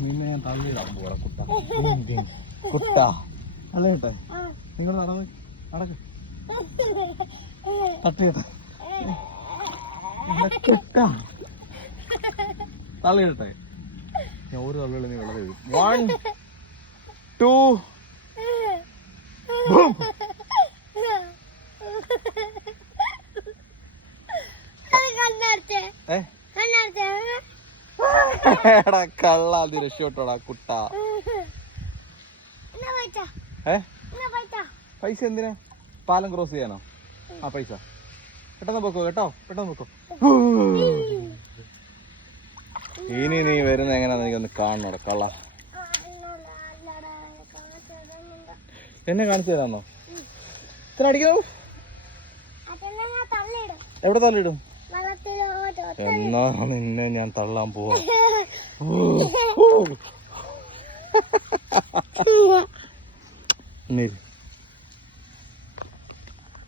നിന്നെ ഞാൻ തള്ളിയിടാൻ പോവാ കുട്ട. കുട്ട തള്ളിയിട്ടെ. നിങ്ങൾ നടന്ന് നടക്ക്. തട്ടിയിട്ടെ. കുട്ട തള്ളിയിട്ടെ. ഞാൻ ഒരു തള്ളിയുള്ള നീ വെള്ളം കഴിയും. 1 2 എടാ കള്ള അത് രക്ഷോട്ടോടാ കുട്ട. പൈസ എന്തിനാ? പാലം ക്രോസ് ചെയ്യാനോ? ആ പൈസ പെട്ടെന്ന് പൊക്കോ കേട്ടോ, പെട്ടെന്ന് പൊക്കോ. ഇനി നീ വരുന്ന എങ്ങനെയാന്ന് എനിക്കൊന്ന് കാണണോടാ കള്ള. എന്നെ കാണിച്ചു തരാന്നോ? ഇത്ര അടിക്കണോ? എവിടെ തള്ളിയിടും? എന്നാ നിന്നെ ഞാൻ തള്ളാൻ പോവാ. നീ